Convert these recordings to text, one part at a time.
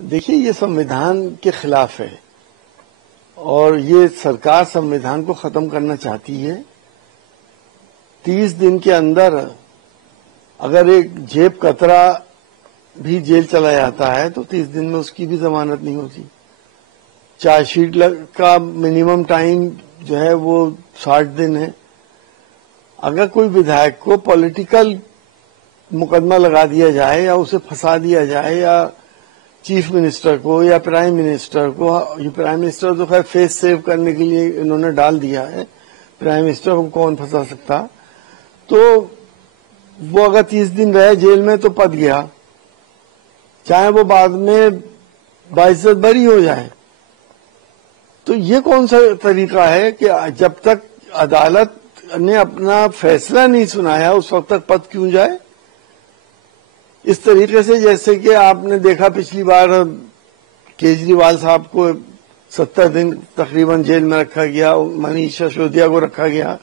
देखिए, ये संविधान के खिलाफ है और ये सरकार संविधान को खत्म करना चाहती है। 30 दिन के अंदर अगर एक जेब कतरा भी जेल चला जाता है तो 30 दिन में उसकी भी जमानत नहीं होती। चार्जशीट का मिनिमम टाइम जो है वो 60 दिन है। अगर कोई विधायक को पॉलिटिकल मुकदमा लगा दिया जाए या उसे फंसा दिया जाए या चीफ मिनिस्टर को या प्राइम मिनिस्टर को, ये प्राइम मिनिस्टर तो खैर फेस सेव करने के लिए इन्होंने डाल दिया है, प्राइम मिनिस्टर को कौन फंसा सकता, तो वो अगर 30 दिन रहे जेल में तो पद गया, चाहे वो बाद में बाइज्जत बरी हो जाए। तो ये कौन सा तरीका है कि जब तक अदालत ने अपना फैसला नहीं सुनाया उस वक्त तक पद क्यों जाए। इस तरीके से जैसे कि आपने देखा पिछली बार केजरीवाल साहब को 70 दिन तकरीबन जेल में रखा गया, मनीष सिसोदिया को रखा गया।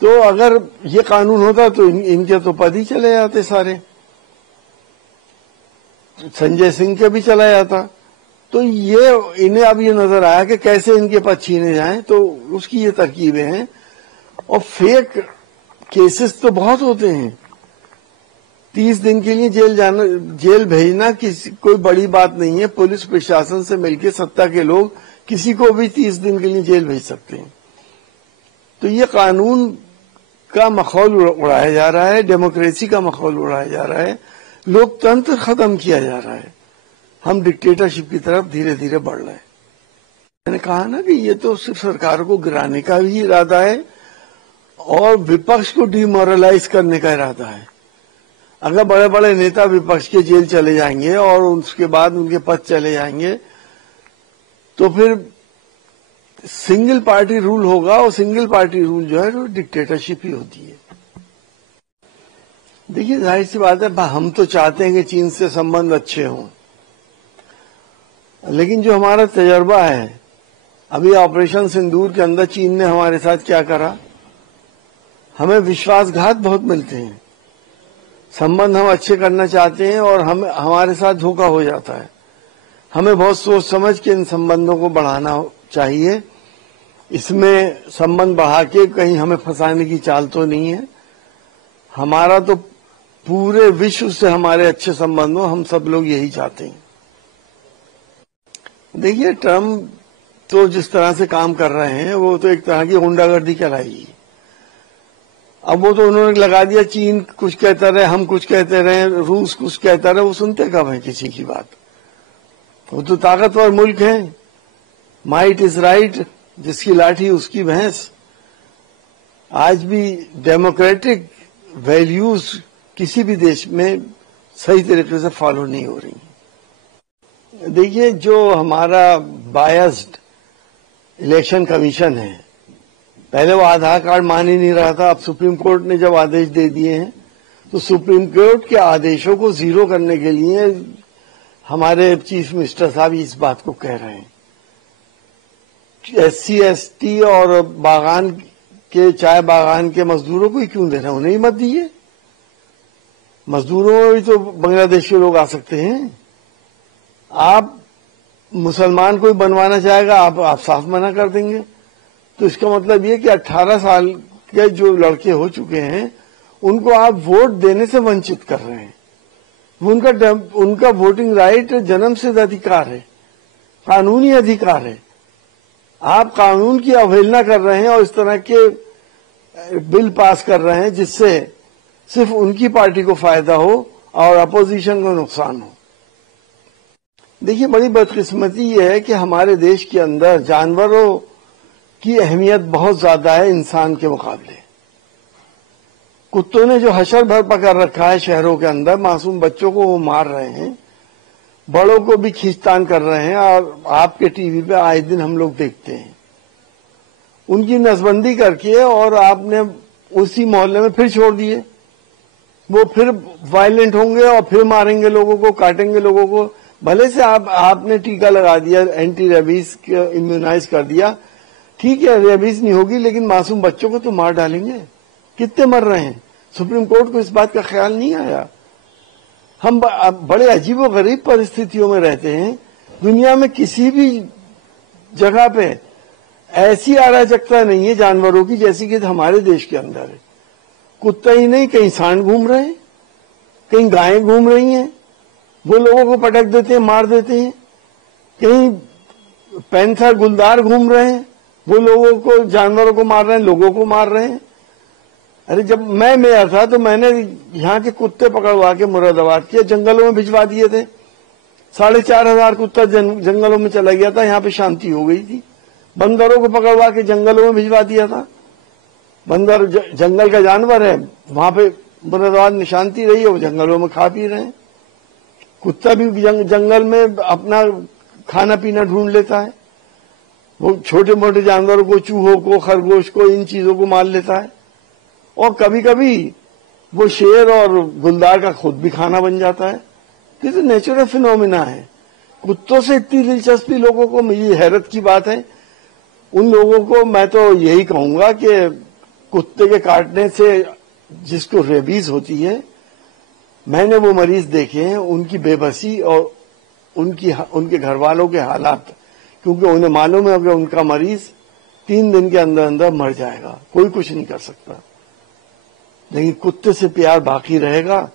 तो अगर ये कानून होता तो इनके तो पद ही चले जाते सारे, संजय सिंह के भी चला जाता। तो ये इन्हें अब ये नजर आया कि कैसे इनके पद छीने जाएं, तो उसकी ये तरकीबें हैं। और फेक केसेस तो बहुत होते हैं। 30 दिन के लिए जेल भेजना कोई बड़ी बात नहीं है। पुलिस प्रशासन से मिलकर सत्ता के लोग किसी को भी 30 दिन के लिए जेल भेज सकते हैं। तो ये कानून का माहौल उड़ाया जा रहा है, डेमोक्रेसी का माहौल उड़ाया जा रहा है, लोकतंत्र खत्म किया जा रहा है। हम डिक्टेटरशिप की तरफ धीरे धीरे बढ़ रहे हैं। मैंने कहा ना कि ये तो सिर्फ सरकार को गिराने का भी इरादा है और विपक्ष को डिमोरलाइज करने का इरादा है। अगर बड़े बड़े नेता विपक्ष के जेल चले जाएंगे और उसके बाद उनके पद चले जाएंगे तो फिर सिंगल पार्टी रूल होगा, और सिंगल पार्टी रूल जो है वो डिक्टेटरशिप ही होती है। देखिए, जाहिर सी बात है, हम तो चाहते हैं कि चीन से संबंध अच्छे हों, लेकिन जो हमारा तजर्बा है, अभी ऑपरेशन सिंदूर के अंदर चीन ने हमारे साथ क्या करा, हमें विश्वासघात बहुत मिलते हैं। संबंध हम अच्छे करना चाहते हैं और हमारे साथ धोखा हो जाता है। हमें बहुत सोच समझ के इन संबंधों को बढ़ाना चाहिए। इसमें संबंध बढ़ा के कहीं हमें फंसाने की चाल तो नहीं है। हमारा तो पूरे विश्व से हमारे अच्छे संबंध हो, हम सब लोग यही चाहते हैं। देखिए, ट्रम्प तो जिस तरह से काम कर रहे हैं वो तो एक तरह की गुंडागर्दी कहलाएगी। अब वो तो उन्होंने लगा दिया, चीन कुछ कहता रहे, हम कुछ कहते रहे, रूस कुछ कहता रहे, वो सुनते कब है किसी की बात। वो तो ताकतवर मुल्क है, माइट इज राइट, जिसकी लाठी उसकी भैंस। आज भी डेमोक्रेटिक वैल्यूज किसी भी देश में सही तरीके से फॉलो नहीं हो रही। देखिए, जो हमारा बायस्ड इलेक्शन कमीशन है, पहले वो आधार कार्ड मान ही नहीं रहा था। अब सुप्रीम कोर्ट ने जब आदेश दे दिए हैं तो सुप्रीम कोर्ट के आदेशों को जीरो करने के लिए हमारे चीफ मिनिस्टर साहब इस बात को कह रहे हैं। SC ST और बागान के, चाय बागान के मजदूरों को ही क्यों दे रहे हैं, उन्हें ही मत दीजिए। मजदूरों में भी तो बांग्लादेश के लोग आ सकते हैं। आप मुसलमान कोई बनवाना चाहेगा, आप साफ मना कर देंगे। तो इसका मतलब ये कि 18 साल के जो लड़के हो चुके हैं उनको आप वोट देने से वंचित कर रहे हैं। उनका वोटिंग राइट जन्म से अधिकार है, कानूनी अधिकार है। आप कानून की अवहेलना कर रहे हैं और इस तरह के बिल पास कर रहे हैं जिससे सिर्फ उनकी पार्टी को फायदा हो और अपोजिशन को नुकसान हो। देखिए, बड़ी बदकिस्मती ये है कि हमारे देश के अंदर जानवरों की अहमियत बहुत ज्यादा है इंसान के मुकाबले। कुत्तों ने जो हशर भर कर रखा है शहरों के अंदर, मासूम बच्चों को वो मार रहे हैं, बड़ों को भी खींचतान कर रहे हैं, और आपके टीवी पे आए दिन हम लोग देखते हैं। उनकी नसबंदी करके और आपने उसी मोहल्ले में फिर छोड़ दिए। वो फिर वायलेंट होंगे और फिर मारेंगे लोगों को, काटेंगे लोगों को। भले से आपने टीका लगा दिया, एंटी रेबीज इम्यूनाइज कर दिया, ठीक है, रेबीज नहीं होगी, लेकिन मासूम बच्चों को तो मार डालेंगे। कितने मर रहे हैं। सुप्रीम कोर्ट को इस बात का ख्याल नहीं आया। हम बड़े अजीबोगरीब परिस्थितियों में रहते हैं। दुनिया में किसी भी जगह पे ऐसी अराजकता नहीं है जानवरों की जैसी कि हमारे देश के अंदर है। कुत्ता ही नहीं, कहीं सांड घूम रहे हैं, कहीं गायें घूम रही हैं, वो लोगों को पटक देते हैं, मार देते हैं। कहीं पैंथर गुलदार घूम रहे हैं, वो लोगों को, जानवरों को मार रहे हैं, लोगों को मार रहे हैं। अरे जब मैं मेयर था तो मैंने यहाँ के कुत्ते पकड़वा के मुरादाबाद के जंगलों में भिजवा दिए थे। 4,500 कुत्ता जंगलों में चला गया था, यहाँ पे शांति हो गई थी। बंदरों को पकड़वा के जंगलों में भिजवा दिया था। बंदर जंगल का जानवर है, वहां पे मुरादाबाद में शांति रही है, वो जंगलों में खा पी रहे हैं। कुत्ता भी जंगल में अपना खाना पीना ढूंढ लेता है। वो छोटे मोटे जानवरों को, चूहों को, खरगोश को, इन चीजों को मार लेता है। और कभी कभी वो शेर और गुलदार का खुद भी खाना बन जाता है। ये तो नेचुरल फिनोमिना है। कुत्तों से इतनी दिलचस्पी लोगों को, मुझे हैरत की बात है। उन लोगों को मैं तो यही कहूंगा कि कुत्ते के काटने से जिसको रेबीज होती है, मैंने वो मरीज देखे हैं, उनकी बेबसी और उनके घर वालों के हालात, क्योंकि उन्हें मालूम है कि उनका मरीज 3 दिन के अंदर अंदर मर जाएगा, कोई कुछ नहीं कर सकता। लेकिन कुत्ते से प्यार बाकी रहेगा,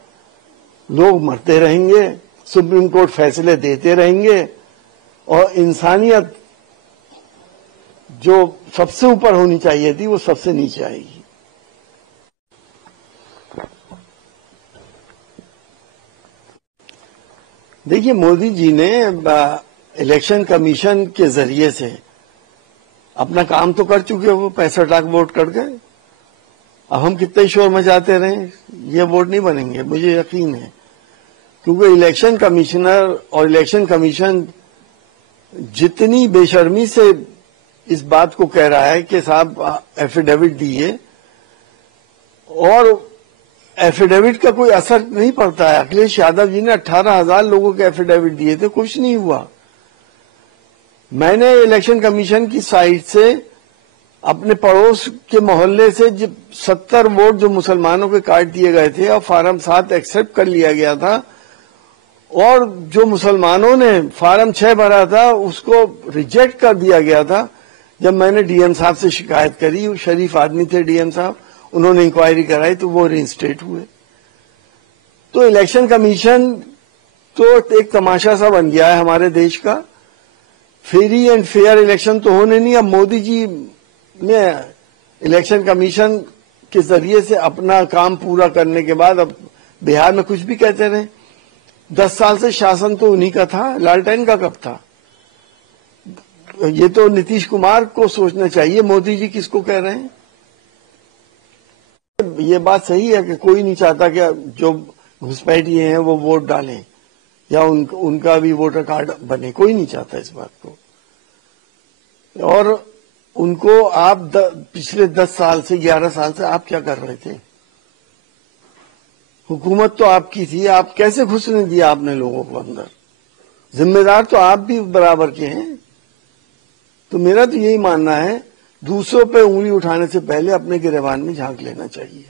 लोग मरते रहेंगे, सुप्रीम कोर्ट फैसले देते रहेंगे, और इंसानियत जो सबसे ऊपर होनी चाहिए थी वो सबसे नीचे आएगी। देखिए, मोदी जी ने इलेक्शन कमीशन के जरिए से अपना काम तो कर चुके, वो 65 लाख वोट कट गए। अब हम कितने शोर मचाते रहे, ये वोट नहीं बनेंगे, मुझे यकीन है। क्योंकि इलेक्शन कमिश्नर और इलेक्शन कमीशन जितनी बेशर्मी से इस बात को कह रहा है कि साहब एफिडेविट दिए, और एफिडेविट का कोई असर नहीं पड़ता है। अखिलेश यादव जी ने 18,000 लोगों के एफिडेविट दिए थे, कुछ नहीं हुआ। मैंने इलेक्शन कमीशन की साइट से अपने पड़ोस के मोहल्ले से 70 वोट जो मुसलमानों के काट दिए गए थे और फार्म 7 एक्सेप्ट कर लिया गया था, और जो मुसलमानों ने फार्म 6 भरा था उसको रिजेक्ट कर दिया गया था। जब मैंने डीएम साहब से शिकायत करी, वो शरीफ आदमी थे डीएम साहब, उन्होंने इंक्वायरी कराई तो वो रिइंस्टेट हुए। तो इलेक्शन कमीशन तो एक तमाशा सा बन गया है हमारे देश का। फ्री एंड फेयर इलेक्शन तो होने नहीं। अब मोदी जी ने इलेक्शन कमीशन के जरिए से अपना काम पूरा करने के बाद अब बिहार में कुछ भी कहते रहे। 10 साल से शासन तो उन्हीं का था, लालटेन का कब था? ये तो नीतीश कुमार को सोचना चाहिए, मोदी जी किसको कह रहे हैं। ये बात सही है कि कोई नहीं चाहता कि जो घुसपैठिए हैं वो वोट डालें या उनका भी वोटर कार्ड बने, कोई नहीं चाहता इस बात को। और उनको आप पिछले 10 साल से 11 साल से आप क्या कर रहे थे? हुकूमत तो आपकी थी, आप कैसे घुसने दिया आपने लोगों को अंदर? जिम्मेदार तो आप भी बराबर के हैं। तो मेरा तो यही मानना है, दूसरों पे उंगली उठाने से पहले अपने गिरेबान में झांक लेना चाहिए।